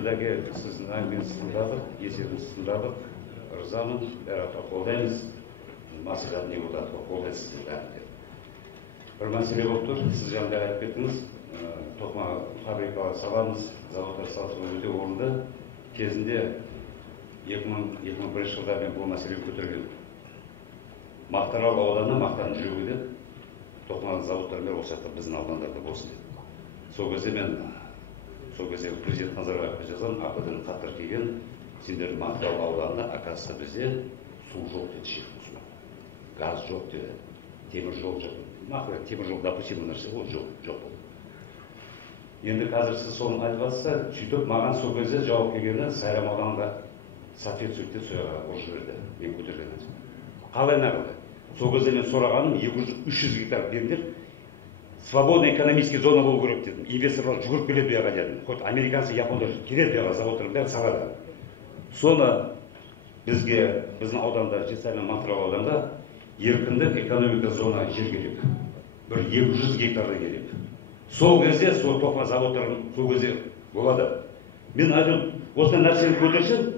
ортадағы сіздің әңгімеңізді тыңдадық, есебіңізді тыңдадық. Ырзамын, бәрі қолдаймыз. Мәселені депутатқа қолдайсыз бәрінде. Бір мәселе болып тұр, сіз жаңағыдай айтып кеттіңіз, тоқыма фабрикалар саламыз, заводтар салу өте орынды. Кезінде 2001 жылда мен бұл мәселені көтерген. Мақтаарал ауданы мақтан жүруі де тоқыма заводтармен осы жақта біздің аудандарда болсын деді. Сол кезде президент Назарбаевқа жазған АПД-ның хаттар келген, сендер Мақтаарал ауданында оказывается бізде су жоқ деді, шектің су. Газ жоқ деді, темір жол жоқ. Мақұл, темір жол допустимый нәрсе, ол жоқ болды. Енді қазір сіз соны айтып жатсыз, сөйтіп маған сол кезде жауап келгені Сайрам ауданында соответствует сояға ол жіберді, мен көтерген. Қалай нағылды? Сол кезде мен сұрағаным 200-300 гектар беріңдер, свободный экономический зона болу керек дедім. Инвесторлар жүгіріп келеді бұяға дедім. Хоть американцы, япондар келеді бұяға заводтардың бәрі салады. Соны бізге, біздің ауданда, Жетісай мен Мақтаарал ауданында еркіндік экономика зона жер керек. Бір 200 гектарда керек. Сол кезде, сол тоқыма заводтарын сол кезде болады. Мен айтым, осындай нәрсені көтерсем,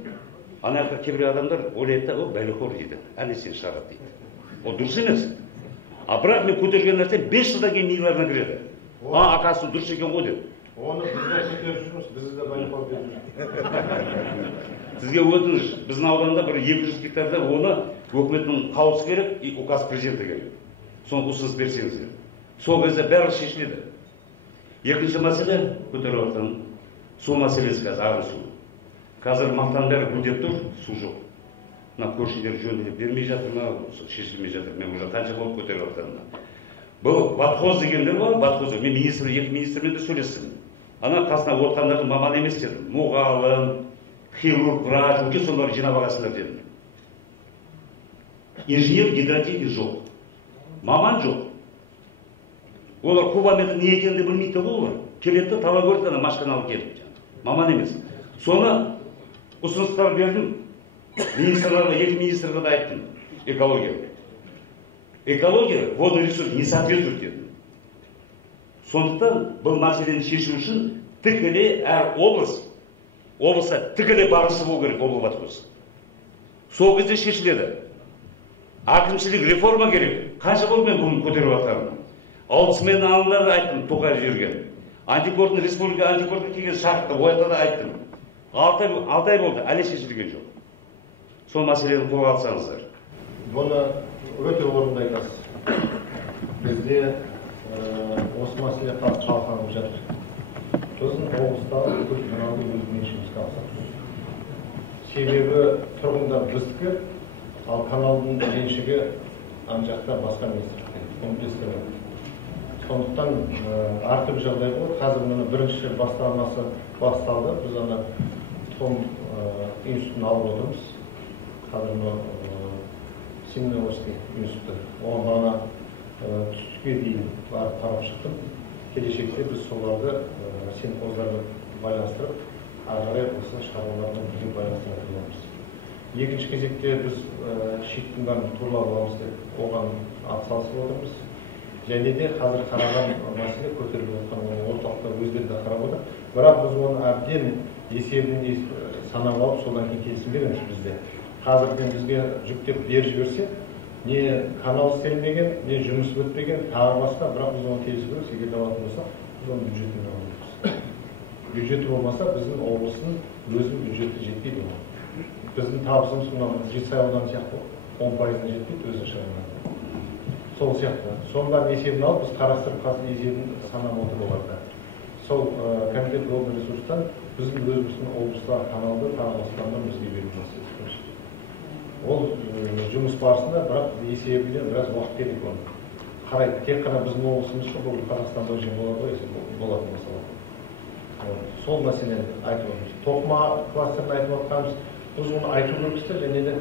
ана кейбір адамдар ойлайды, ол бәлеқор дейді, әлесен шығарады дейді. Ол дұрыс емес. А бірақ мен көтерген нәрсе 5 жылдан кейін миларына кіреді. Ақасы дұрыс екен ғой деп. Оны бізде көтеріп жүрміз, бізді де бәлеқор деп жүрміз. Сізге өтініш, біздің ауданда бір 200 гектарда оны өкіметтің қаулысы керек, и указ президенті керек. Соны ұсыныс берсеңіздер. Сол кезде бәрі шешіледі. Екінші мәселе көтеріп жатқан су мәселесі қазір ағын су. Қазір мақтан бәрі гүлдеп тұр, су жоқ. Мына көршілер жөнделіп бермей жатыр ма, шешілмей жатыр. Мен уже қанша болып көтеріп жатқанына. Бұл батхоз дегендер бар, батхоз. Мен екі министрмен де сөйлестім. Ана қасына отқандардың маман емес дедім. Мұғалім, хирург, врач, өте солар жинап аласыңдар дедім. Инженер гидротехник жоқ. Маман жоқ. Олар Кубаметің не екенді білмейді олар. Келетті, тала көрді, машқаны алып келіп. Маман емес. Соны ұсыныстар бердім. Министрларға, екі министрға да айттым. Экология. Экология, водный ресурс не соответствует дедім. Сондықтан бұл мәселені шешу үшін тікелей әр облыста тікелей барысы болу керек, ол батқыз. Сол кезде шешіледі. Әкімшілік реформа керек. Қанша болды мен бұны көтеріп жатқаным? Ауылсымен алындарды айттым, Тоқаев жерген. Антикордың республика антикордың келген шақыртты, оятада айттым. 6 ай болды, әлі шешілген жоқ. Сол мәселені қолға алсаңыздар. Бұны өте орынды айтасыз. Бізде осы мәселе талқыланып жатыр. Біздің облыстағы бүкіл каналды өз меншігімізге алсақ. Себебі тұрғындар біздікі, ал каналдың меншігі ана жақта басқа министрліктен. Сондықтан әртүрлі жағдай болды. Қазір міне бірінші бастамасы басталды. Біз ана тұқым институтын алып отырмыз. Қазір Семеновский институты. Оған ғана түске дейін барып қарап шықтым. Келешекте біз соларды синхроздарды байланыстырып, ары қарай осы шаруалармен бірге байланыстырып боламыз. Екінші кезекте біз шиттің бәрін турлап аламыз деп оған атсалысып отырмыз. Және де қазір қараған мәселе көтеріліп жатқан орталықта өздері де қарап отыр. Бірақ біз оны әбден есебін санап алып, содан кейін келісім береміз бізде. Қазірден бізге жүктеп беріп жіберсе, не канал істелмеген, не жұмыс бітпеген, тағы басқа, бірақ біз оны келісіп береміз. Егер алатын болсақ, біз оны бюджетіне алып. Бюджеті болмаса, біздің облыстың өзінің бюджеті жетпейді. Біздің табысымыз мына Жетісай ауданы сияқты 10%-ына жетпейді өзі шығарған. Сол сияқты. Сонда есебін алып, біз қарастырып қазір есебін санап отыр оларда. Сол комитет водный ресурстан біздің өзіміздің облыстағы каналды Қарағастан бізге берілмесі. Ол жұмыс барысында бірақ есебіне біраз уақыт керек оны. Қарайды, тек қана біздің облысымыз жоқ, бұл Қазақстан бойынша болады ғой, болатын мысалы. Сол мәселені айтып отырмыз. Тоқыма кластерін айтып отырғанымыз, біз оны айту керекпіз, және де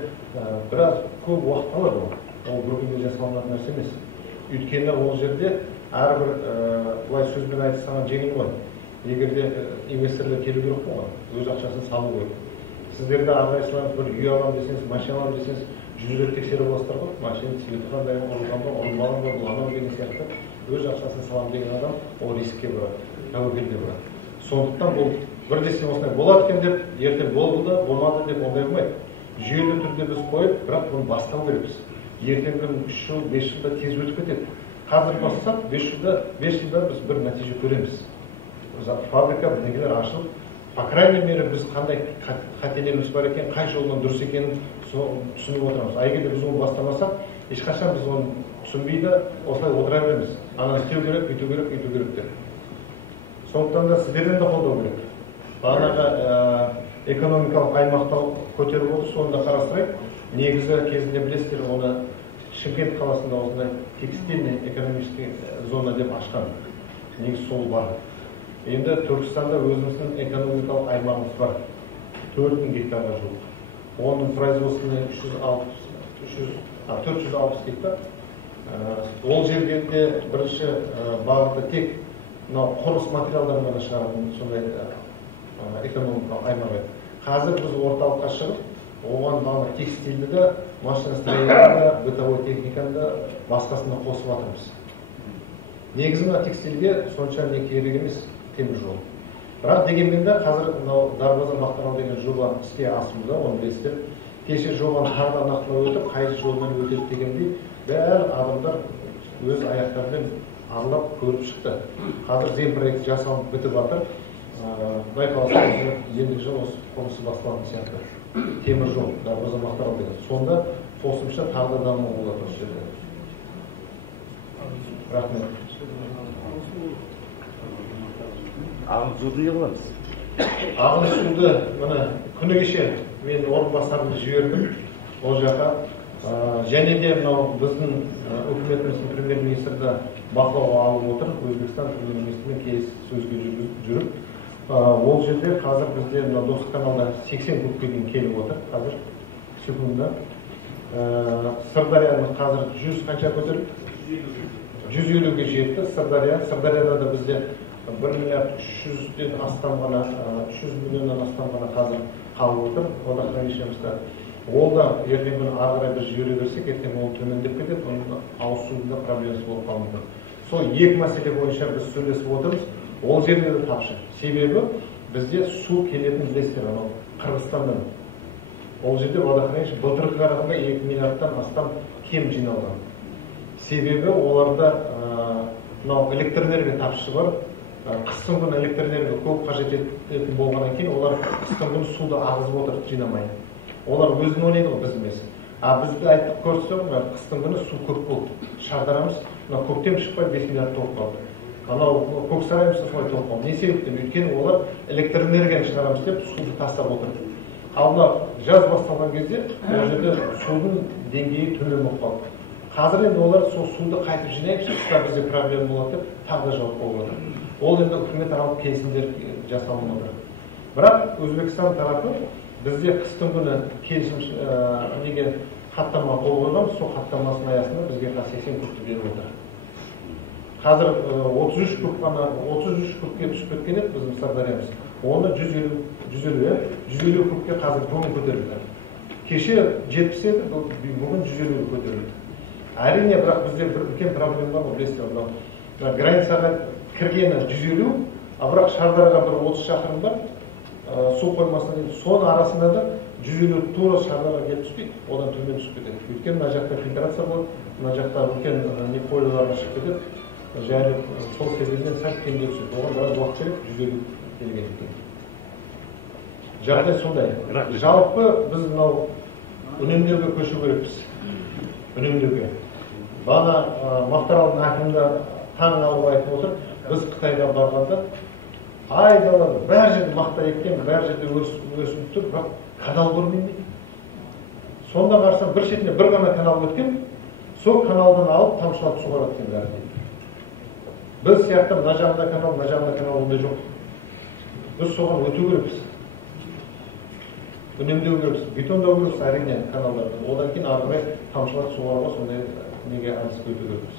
біраз көп уақыт алады ол. Ол бір күнде жасалынатын нәрсе емес. Өйткені ол жерде әрбір былай сөзбен айтсаң жеңіл ғой. Егер де инвесторлар келу керек болған, өз ақшасын салу керек. Сіздерді арнайсыланып бір үй алам десеңіз, машина алам десеңіз, 100 рет тексеріп аласыздар ғой. Машина цветі қандай, ұрылған ба, ұрылмаған ба, бұл анау деген сияқты өз ақшасын салам деген адам ол рискке барады, тәуекелге барады. Сондықтан бұл бір десе осындай болады екен деп, ертең болды да, болмады деп ондай болмайды. Жүйелі түрде біз қойып, бірақ бұны бастау керекпіз. Ертеңгі 3 жыл, 5 жылда тез өтіп кетеді. Қазір бастасақ, 5 жылда біз бір нәтиже көреміз. Фабрика бірдеңелер ашылып, по крайней мере біз қандай қателеріміз бар екен, қай жолдан дұрыс екенін түсініп отырамыз. Егер біз оны бастамасақ, ешқашан біз оны түсінбейді, осылай отыра береміз. Ана істеу керек, үйту керек, үйту керек деп. Сондықтан да сіздерден де қолдау керек. Бағанағы экономикалық аймақта көтеріп отыр, соны да қарастырайық. Негізі кезінде білесіздер, оны Шымкент қаласында осындай текстильный экономический зона деп ашқан. Негізі сол бар. Енді Түркістанда өзіміздің экономикалық аймағымыз бар. 4000 гектарға жуық. Оның производственный 460 гектар. Ол жерде бірінші бағыты тек құрылыс материалдарын ғана шығаратын сондай экономикалық аймақ еді. Қазір біз орталыққа шығып, оған текстильді де, машиностроениені де, бытовой техниканы да, басқасында қосып жатырмыз. Негізі текстильге сонша не керек емес, темір жол. Бірақ дегенмен де қазір Дарбаза Мақтаарал деген жоба іске асыруда, оны білесіздер. Кеше жобаны тағы нақтылап өтіп, қайсы жолмен өтеді дегендей, бәрі адамдар өз аяқтарымен аралап көріп шықты. Қазір земпроект жасалып бітіп жатыр. Байқалысы ендігі жыл осы құрылысы басталатын сияқты. Темір жол, Дарбаза Мақтаарал деген. Сонда қосымша тағы да даму болады осы жерде. Рахмет. Ағын суды не қыламыз? Ағын суды, міне күні кеше мен орынбасарымды жібердім ол жаққа. Және де мынау біздің үкіметіміздің премьер-министрді бақылауға алып отыр. Өзбекстан премьер-министрімен келіссөзге жүріп, ол жерде қазір бізде Достық каналда 80 кубке дейін келіп отыр. Қазір секундда. Сырдарияны қазір 100 қанша көтеріп? 150-ге жетті. Сырдарияда да бізде 1 миллиард 300-ден астам ғана, 300 миллионнан астам ғана қазір қалып отыр. Ода хранилищемізде. Ол да ертең күні ары қарай біз жібере берсек, ертең ол төмендеп кетеді, оның ауыз судың проблемасы болып қалуы мүмкін. Сол екі мәселе бойынша біз сөйлесіп отырмыз. Ол жерде де тапшы. Себебі бізде су келетін білесіздер, анау Қырғызстаннан. Ол жерде водохранилище былтырғы қарағанда 2 миллиардтан астам кем жиналған. Себебі оларда мынау электроэнергия тапшысы бар. Қыстың күні электроэнергия көп қажет ететін болғаннан кейін олар қыстың күні суды ағызып отыр жинамай. Олар өзін ойлайды ғой, біз емес. Бізді айттық көрсем, қыстың күні су көп болды. Шардарамыз, көктем шықпай 5 миллиард толып қалды. Анау Көксарайымыз солай толып қалды. Не себептен? Өйткені олар электроэнергияны шығарамыз деп суды тастап отыр. Ал жаз басталған кезде ол жерде судың деңгейі төмен болып қалды. Қазір енді олар сол суды қайтып жинайық, қыста бізде проблема болады деп тағы да жауап болып отыр. Ол енді үкіметаралық келісімдер жасалып отыр. Бірақ Өзбекстан тарапы бізде қыстың күні келісім неге хаттама қол қойғанбыз, сол хаттамасының аясында бізге 80 кубты беріп отыр. Қазір 33 кубке түсіп кеткен еді біздің Сырдариямыз. Оны 150 кубке қазір бүгін көтерілді. Кеше 70 еді, бүгін 150 көтерілді. Әрине, бірақ бізде бір үлкен проблема бар, білесіздер, границаға кіргені 150, бірақ Шардараға бір 30 шақырым бар. Су қоймасына дейін, соның арасында да 150 тура Шардараға келіп түспейді, одан төмен түсіп кетеді. Өйткені мына жақта фильтрация болады, мына жақта үлкен полиларға шығып кетеді, және сол себебінен сәл кемде түседі. Оған біраз уақыт керек, 150 келген екен. Жағдай сондай. Жалпы біз мынау үнемдеуге көшу керекпіз. Үнемдеуге. Бағана Мақтааралдың әкімі таң алып айтып отыр, біз Қытайға барғанда айдалады, бәр жерде мақта еккен, бәр жерде өсіп тұр, бірақ канал көрмейді. Сонда қарасам бір шетінде бір ғана канал өткен, сол каналдан алып тамшылап суғарады екен бәрі дейді. Біз сияқты мына жағында канал, мына жағында канал ондай жоқ. Біз соған өту керекпіз. Үнемдеу керекпіз, бетондау керекпіз әрине каналдарды. Одан кейін ары қарай тамшылап суғаруға сондай неге әдіс өту керекпіз.